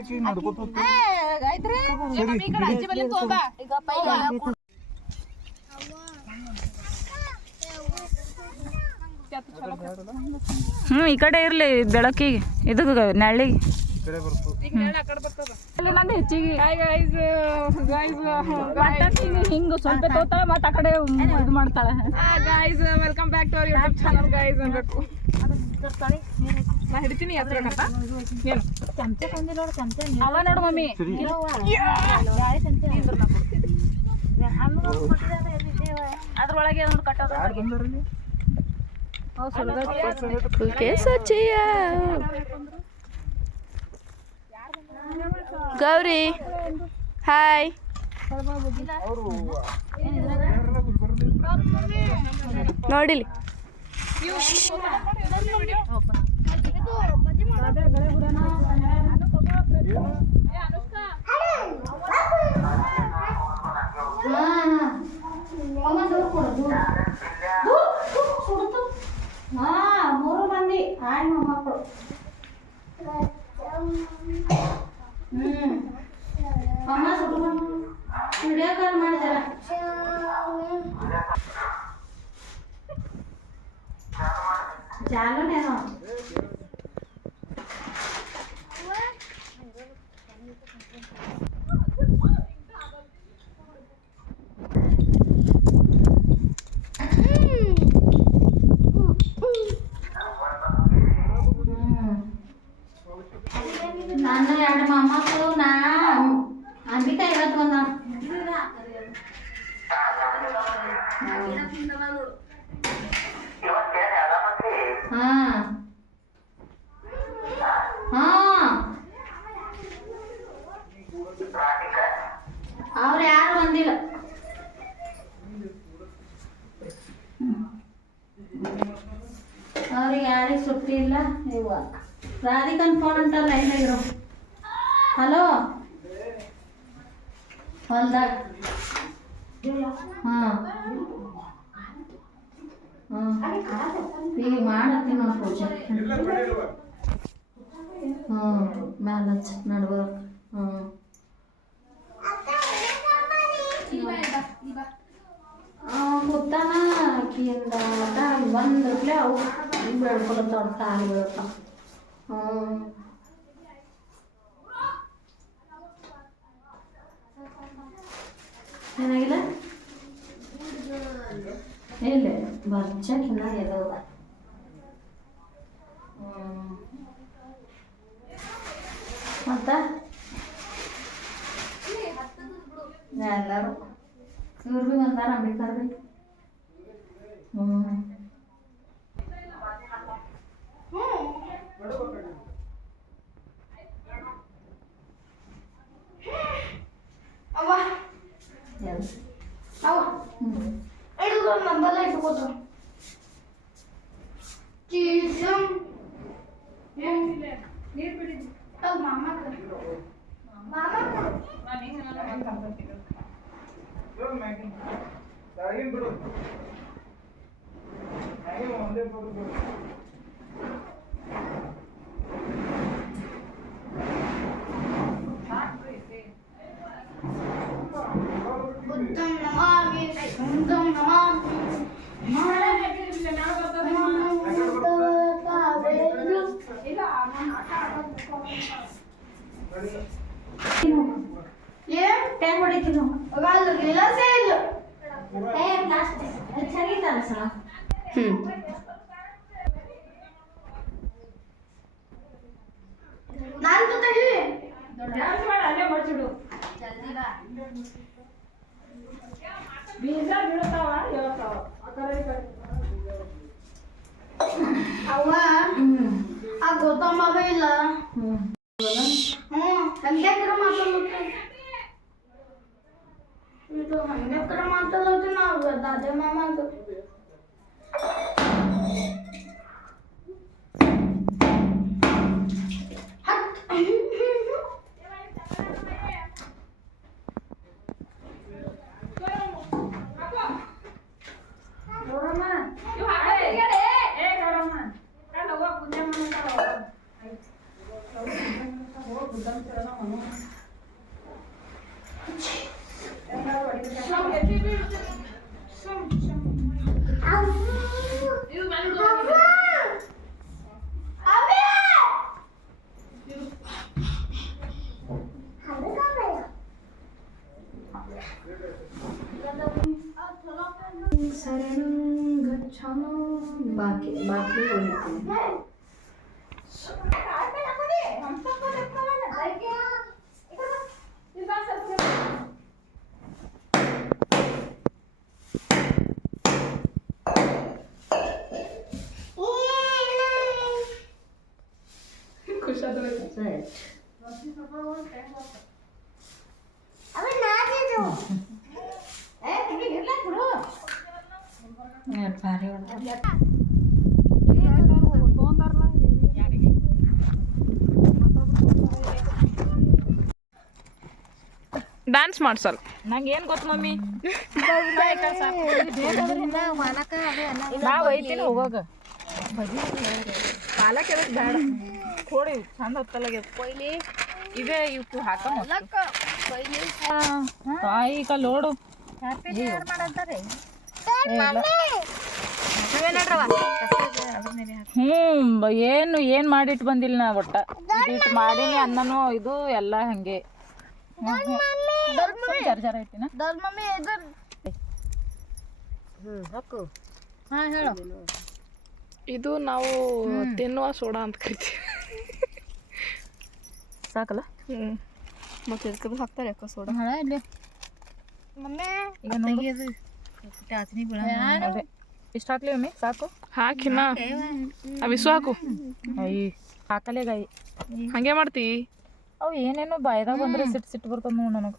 ಆಕಿ ನಡ್ಕೋತ. ಹ್ಞೂ ಈ ಕಡೆ ಇರಲಿ ಬೆಳಕಿಗೆ. ಇದಕ್ಕೆ ನೆಳ್ಳಿಗೆ ನಂದು ಹೆಚ್ಚಿಗೆ. ಹಿಂಗೆ ಸ್ವಲ್ಪ ತೋತಾಳೆ ಮತ್ತೆ ಆ ಕಡೆ ಇದು ಮಾಡ್ತಾಳೆ. Guys welcome back to our YouTube channel guys ಅನ್ಬೇಕು. ನಾ ಹಿಡಿತೀನಿ ಹತ್ರ ಕಟ್ಟ ಏನು? ಅವ ನೋಡು ಮಮ್ಮಿ. ಅದ್ರೊಳಗೆ ನೋಡಿ ಕಟ್ಟೋದು? ಯಾರು ಗೌರಿ. ಹಾಯ್. ನೋಡಿಲಿ. ಮೂರು ಮಂದಿ ಆಯ್ ಮೊಮ್ಮಕ್ಕಳು ಹ್ಮ್ ಅಮ್ಮ ಸುಟ್ಟು ವಿಡಿಯೋ ಕಾಲ್ ಮಾಡಿದಾರ ಚಾಲುನೇನೋ ಯಾರಿಗೆ ಸುಟ್ಟಿ ಇಲ್ಲ? ನೀವು. ರಾಧಿಕನ್ ಫೋನ್ ಉಂಟಲ್ಲ ಲೈನಾಗಿರೋ ಹಲೋ ಹೊಲ್ದಾಗ. ಹಾಂ ಹ್ಞೂ ಈಗ ಮಾಡತ್ತೀನಿ ನೋಡಿ ಪೂಜೆ. ಹ್ಞೂ ಮ್ಯಾಲ ಹ್ಞೂ ಹ್ಞೂ ಕೂತಾನ ಆಕಿಯಿಂದ ಬಂದ್ರಪ್ಲೆ ಅವು ಬೆಳ್ಕೊಳತ್ತಾವ ಕಾಲು ಬೀಳ್ತಾವ ಹ್ಞೂ ಏನಾಗಿಲ್ಲ? ಇಲ್ಲ ಬರ್ಚಕ್ಕಿನ್ನ ಎದವ ಮತ್ತ ಎಲ್ಲರೂ ಇವ್ರು ಭೀ ಬಂದಾರ ಅಂಬೇಕರ್ ಭೀ ಹ್ಞೂ ಎಲ್ಲ ಹ್ಞೂ ಮ್ಯಾಗಿನ್ ಬಿಡು ಮ್ಯಾಗಿನ್ ಒಂದೇ ಬಿಡು ಬಿಡು. ಬುದ್ಧಂ ನಮಾಮಿ ಸುಂದಂ ನಮಾಮಿ ಏನ್ ಟ್ಯಾಂಕ್ ಹೊಡಿತೀನಿ ಏ ಪ್ಲಾಸ್ಟಿಕ್ ಚೆನ್ನಾಗಿತ್ತಲ್ಲ ಸರ್ ಹ್ಞೂ ನಾನು ಜೊತೆಗೆ ಡ್ಯಾನ್ಸ್ ಮಾಡಿ ಅಲ್ಲೇ ಮಾಡ್ಸಿಡು ಬೀಜ ಬೀಳ್ತಾವ ಹೇಳ್ತಾವ ಆ ಕಡೆ ಈ ಕಡೆ ಅವ್ವ ಆ ಗೌತಮ್ ಬಾಬ ಇಲ್ಲ ಹ್ಞೂ ಹ್ಞೂ ಹಂಗೆ ಕರೆ ಮಾತಾಡ್ಲತ್ತಿ ಇದು ಹಂಗೆ ಕರೆ ಮಾತಾಡ್ಲತ್ತಿ ನಾವು ದಾದೆ ಮಾಮ ಇವ್ Vale, vale. ಡ್ಯಾನ್ಸ್ ಮಾಡ್ಸಲ್. ನಂಗೆ ಏನ್ ಗೊತ್ತು ಮಮ್ಮಿ? ನಾವ್ ಒಯ್ತೀನಿ ಹೋಗೋಗ. ಪಾಲಕ್ ಎದಕ್ ಬೇಡ ಕೊಡಿ ಚಂದ ಕೊಯ್ಲಿ ಇದೆ ಇವತ್ತು ಹಾಕ ತಾಯಿ ಈಗ ಲೋಡು. ಹ್ಮ್ ಏನು ಏನ್ ಮಾಡಿಟ್ ಬಂದಿಲ್ಲ ನಾ ಒಟ್ಟ. ಇದಿಟ್ಟು ಮಾಡೀನಿ ಅನ್ನನೋ ಇದು ಎಲ್ಲ ಹಂಗೆ. ಜರ ಜರ ಐತಿನ ಹಾ ಹೇಳು. ಇದು ನಾವು ತಿನ್ನುವ ಸೋಡಾ ಅಂತ ಕರಿತೀವಿ. ಸಾಕಲ್ಲ? ಹ್ಮ್. ಮತ್ತೆ ಇದಕ್ಕೆ ಹಾಕ್ತಾರೆ ಯಾಕೋ ಸೋಡಾ? ಹಳ ಇಲ್ಲಿ ಈಗ ನೋಡು ಅದೇ. ಇಷ್ಟ ಹಾಕ್ಲಿ ಮಮ್ಮಿ? ಸಾಕು. ಹಾಕಿನ ಅವಿಸು ಹಾಕು. ಅಯ್ಯ ಹಾಕಲೇ ಗಾಯಿ. ಹಂಗೆ ಮಾಡ್ತಿ? ಅವು ಏನೇನೋ ಬಾಯ್ದಾಗ ಬಂದ್ರೆ ಸಿಟ್ಟು ಸಿಟ್ಟು ಬರ್ತದ ನೋಡು ನನಗೆ.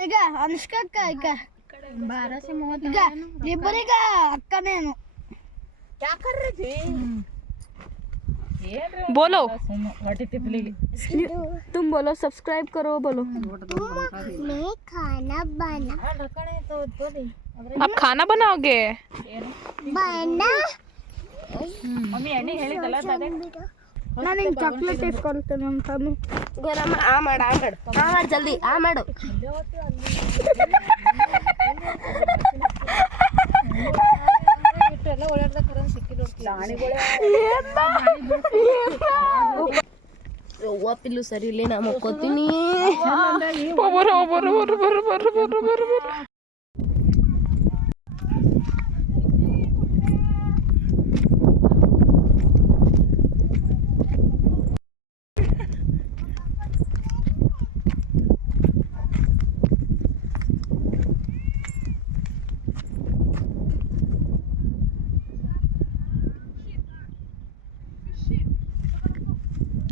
ఇక అనుష్క అక్క ఇక बोलो तुम बोलो सब्सक्राइब करो बोलो खाना बना अब खाना बनाओगे बना मम्मी ನಾನು ಹಿಂಗೆ ಚಾಕ್ಲೇಟ್ ಇಸ್ಕೊಳ್ತೇನೆ ಅಂತಾನು ಆ ಮಾಡು ಆ ಮಾಡು ಆ ಮಾಡು ಜಲ್ದಿ ಆ ಮಾಡು ಅವ್ವ ಪಿಲ್ಲು ಸರಿ ಇಲ್ಲ ನಾ ಮಕ್ಕೋತೀನಿ ಬರೋ ಬರೋ ಬರೋ ಬರೋ ಬರೋ ಬರೋ ಬರೋ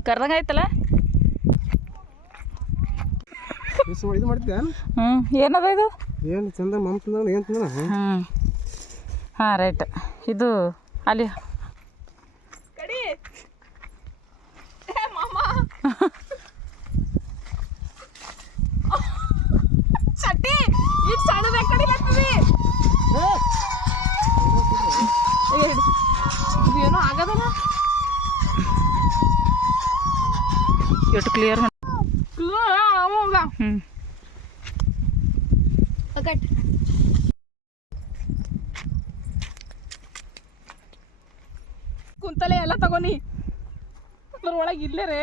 ಕರ್ದಂಗ ಆಯ್ತಲ್ಲ? ಇದು ಮಾಡ್ತೀಯ ಹ್ಮ್ ಏನದ ಇದು? ಏನು ಚಂದ ಮಮ್ಮ ತಿಂದ ಏನು ತಿಂದ ಹ್ಮ್. ಹಾಂ ರೈಟ್ ಇದು ಅಲ್ಲಿ ಎಷ್ಟು ಕ್ಲಿಯರ್ ಹ್ಮ್. ಕುಂತಲೆ ಎಲ್ಲ ತಗೋನಿ ಅದ್ರೊಳಗೆ ಇಲ್ಲೇ ರೇ.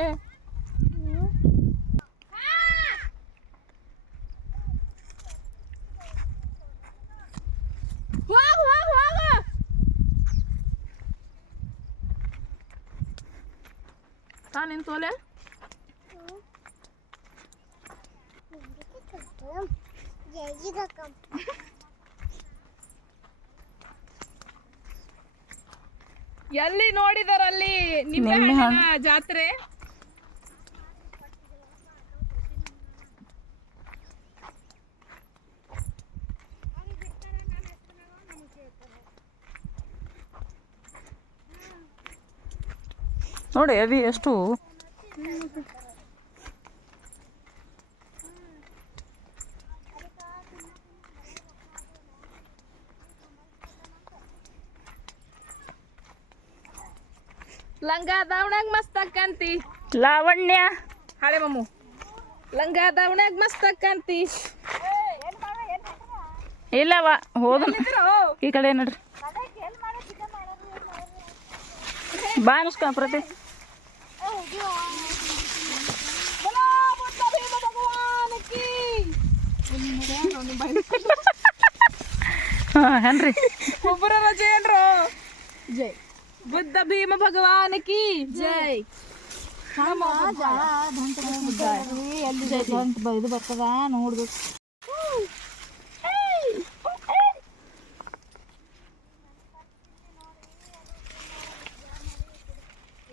ತಾನೇನು ತೋಲೆ ಎಲ್ಲಿ ನೋಡಿದಾರಲ್ಲಿ ನಿಂಬೆ ಹಣ್ಣಿನ ಜಾತ್ರೆ? ನೋಡಿ ಅವಿ ಎಷ್ಟು ಲಂಗ ದಾವಣಾಗ ಮಸ್ತ್ ಅಕ್ಕಂತಿ. ಲಾವಣ್ಯ. ಹಳೆ ಮಮ್ಮು ಲಂಗ ದಾವಣಾಗ ಮಸ್ತ್ ಅಕ್ಕಂತಿ. ಇಲ್ಲವ ಹೋದ ಈ ಕಡೆ ನೋಡ್ರಿ. ಬಾ ಅನಿಸ್ಕೊ ಪ್ರತಿ. ಹಾ ಹೆನ್ರಿ ಒಬ್ಬರ ರಜೆ ಏನ್ರ? ಜೈ. ಬುದ್ಧ ಭೀಮ ಭಗವಾನ್ ಕಿ ಜೈ. ಇದು ಬರ್ತದ? ನೋಡ್ಬೇಕು.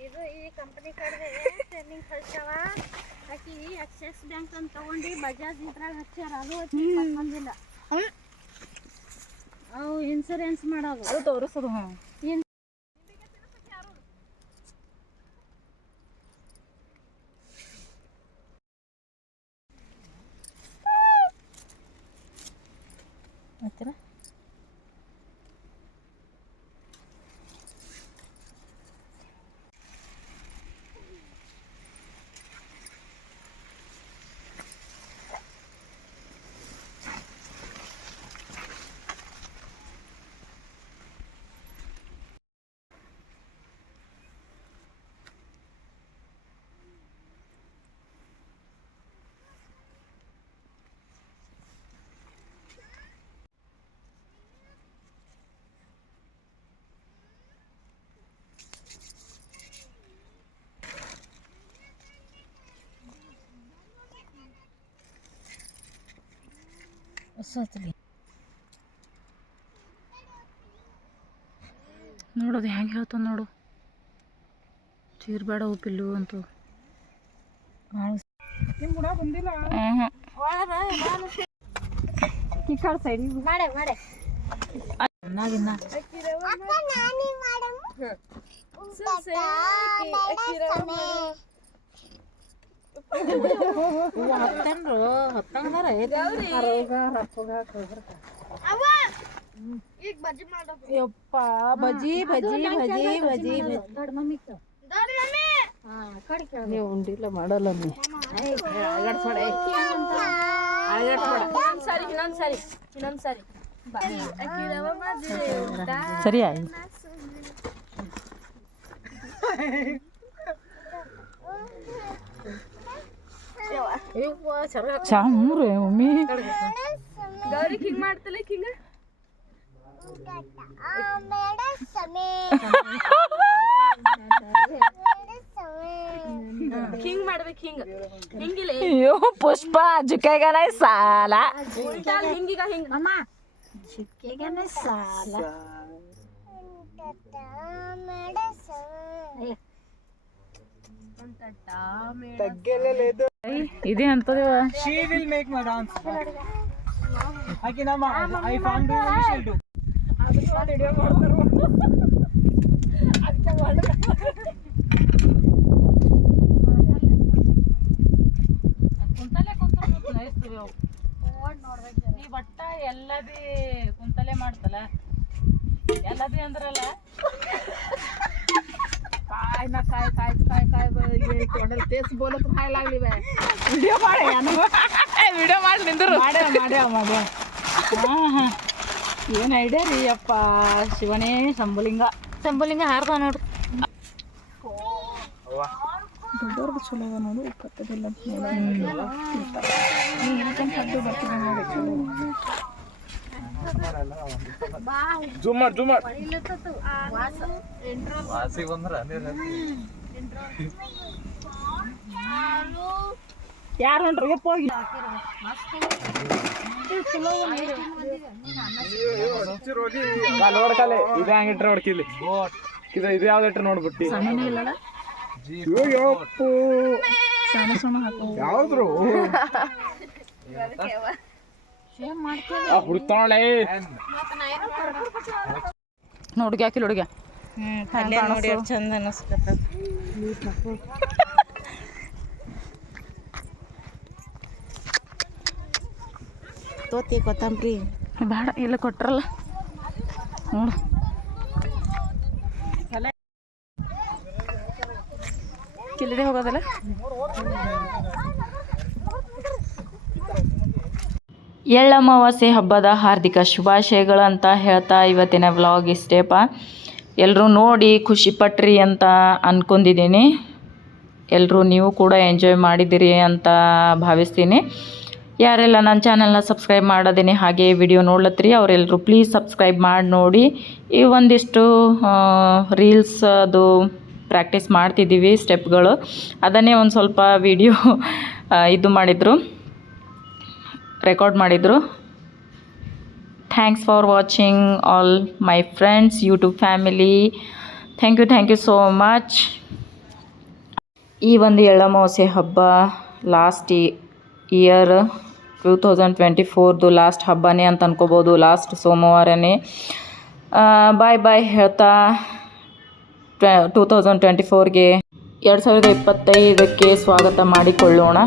ಇದು ಈ ಕಂಪನಿ ಕಡೆ ಟ್ರೈನಿಂಗ್ ಕಳ್ಸ್ಯಾವ. ಆಕಿ ಆಕ್ಸಿಸ್ ಬ್ಯಾಂಕ್ ಅಂತ ತಗೊಂಡು ಬಜಾಜ್ ಇದ್ರಾಗ ಹಚ್ಚಾರ ಅದು ಹಚ್ಚಿ ಬಂದಿಲ್ಲ ಅವು ಇನ್ಸೂರೆನ್ಸ್ ಮಾಡೋದು. ಅದು ತೋರಿಸೋದು ಹಾಂ ನೋಡೋದು ಹೆಂಗೆ ಹೇಳ್ತಾವ ನೋಡು. ಚೀರ್ಬೇಡ ಉಪ್ಪಿಲ್ಲು ಅಂತ. ಚೆನ್ನಾಗಿನ್ನ ಹತ್ತಂಡ್ರು ಹತ್ತಂಗಾರ ಈಗ ಬಜ್ಜಿ ಮಾಡೋದು ಯಪ್ಪ ಬಜಿ ಬಜಿ ಬಜಿ ಬಜಿ ನೀವು ಉಂಡಿಲ್ಲ ಮಾಡಲ್ಲ ಸರಿ ಇನ್ನೊಂದ್ ಸರಿ ಇನ್ನೊಂದ್ ಸರಿ ಸರಿ ಆಯ್ ಚಾಮ್ರೆ ಮಮ್ಮಿ ಗೌರಿ ಹಿಂಗ್ ಮಾಡ್ತಲ್ಲ ಹಿಂಗ ಹಿಂಗ್ ಮಾಡ್ಬೇಕು ಹಿಂಗ. ಹಿಂಗಿಲ್ಲ ಅಯ್ಯೋ ಪುಷ್ಪ ಜುಕೆಗನ ಸಾಲ. ಹಿಂಗೀಗ ಹಿಂಗ. ಅಮ್ಮ ಚಿಕ್ಕೆಗನೆ ಸಾಲ. ಆಕಿ ನಮ್ಮ I found you, we shall do. ಕುಂತಲೆ ಕುಂತ ಈ ಬಟ್ಟ ಎಲ್ಲದಿ ಕುಂತಲೆ ಮಾಡ್ತಲ್ಲ. ಎಲ್ಲದಿ ಅಂದ್ರಲ್ಲ. काय ना काय काय काय काय ये तोंडाला तेच बोलत राहायला लागली बाय व्हिडिओ माडे व्हिडिओ ಮಾಡಿ ನಿಂದರು ಮಾಡ್ಯ ಮಾಡ್ಯ ಮಾಡ್ಯ ಏನು ಐಡಿಯಾ ರೀ ಅಪ್ಪ ಶಿವನೇ ಶಂಭುಲಿಂಗ ಶಂಭುಲಿಂಗ ಹಾರ್ದ ನೋಡ್ರಿ ದೊಡ್ಡವ್ರದ್ದು ಚಲೋ ಅದ ನೋಡು ಇಪ್ಪತ್ತದಿಲ್ಲ ಮಾಡು, ಮಾಡು. ಯಾರು ಹೋಗಿ. ಇದೇ. ಇದು ಇದು ಯಾವ್ದು ಇಟ್ರೆ ನೋಡ್ಬಿಟ್ಟು ಯಪ್ಪು. ಯಾವ್ದ್ರು? ಹುಡ್ತಾಳೆ. ನೋಡ್ಗಿ ಹಾಕಿಲ್ಲ ಹುಡುಗ. ನೋಡಿ ಚಂದ ಅನಿಸ್ಕತ್ತ ತೋತಿ ಕೊತ್ತಂಬ್ರಿ. ಬೇಡ ಇಲ್ಲ ಕೊಟ್ರಲ್ಲ. ನೋಡು. ಕಿಲ್ಲಿದೆ ಹೋಗೋದಲ್ಲ? ಎಳ್ಳಮಾವಾಸ್ಯೆ ಹಬ್ಬದ ಹಾರ್ದಿಕ ಶುಭಾಶಯಗಳು ಅಂತ ಹೇಳ್ತಾ ಇವತ್ತಿನ ವ್ಲಾಗ್ ಇಷ್ಟೇಪ ಎಲ್ಲರೂ ನೋಡಿ ಖುಷಿ ಪಟ್ರಿ ಅಂತ ಅಂದ್ಕೊಂಡಿದ್ದೀನಿ ಎಲ್ಲರೂ ನೀವು ಕೂಡ ಎಂಜಾಯ್ ಮಾಡಿದ್ದೀರಿ ಅಂತ ಭಾವಿಸ್ತೀನಿ. ಯಾರೆಲ್ಲ ನನ್ನ ಚಾನೆಲ್ನ ಸಬ್ಸ್ಕ್ರೈಬ್ ಮಾಡೋದೇನೆ ಹಾಗೆ ವಿಡಿಯೋ ನೋಡ್ಲತ್ರಿ ಅವರೆಲ್ಲರೂ ಪ್ಲೀಸ್ ಸಬ್ಸ್ಕ್ರೈಬ್ ಮಾಡಿ ನೋಡಿ. ಈ ಒಂದಿಷ್ಟು ರೀಲ್ಸ್ ಅದು ಪ್ರಾಕ್ಟೀಸ್ ಮಾಡ್ತಿದ್ದೀವಿ ಸ್ಟೆಪ್ಗಳು ಅದನ್ನೇ ಒಂದು ಸ್ವಲ್ಪ ವಿಡಿಯೋ ಇದು ಮಾಡಿದರು. ರೆಕಾರ್ಡ್ ಮಾಡಿದರು. Thanks for watching all my friends YouTube family thank you thank you so much ಈ ಒಂದು ಎಳ್ಳಮಾವಾಸ್ಯೆ ಹಬ್ಬ last year two thousand twenty ಫೋರ್ದು last ಹಬ್ಬನೇ ಅಂತ ಅನ್ಕೋಬೋದು ಲಾಸ್ಟ್ ಸೋಮವಾರನೇ. ಬಾಯ್ ಬಾಯ್ ಹೇಳ್ತಾ ಟೂ ತೌಸಂಡ್ ಟ್ವೆಂಟಿ ಫೋರ್ಗೆ ಎರಡು ಸಾವಿರದ ಇಪ್ಪತ್ತೈದಕ್ಕೆ ಸ್ವಾಗತ ಮಾಡಿಕೊಳ್ಳೋಣ.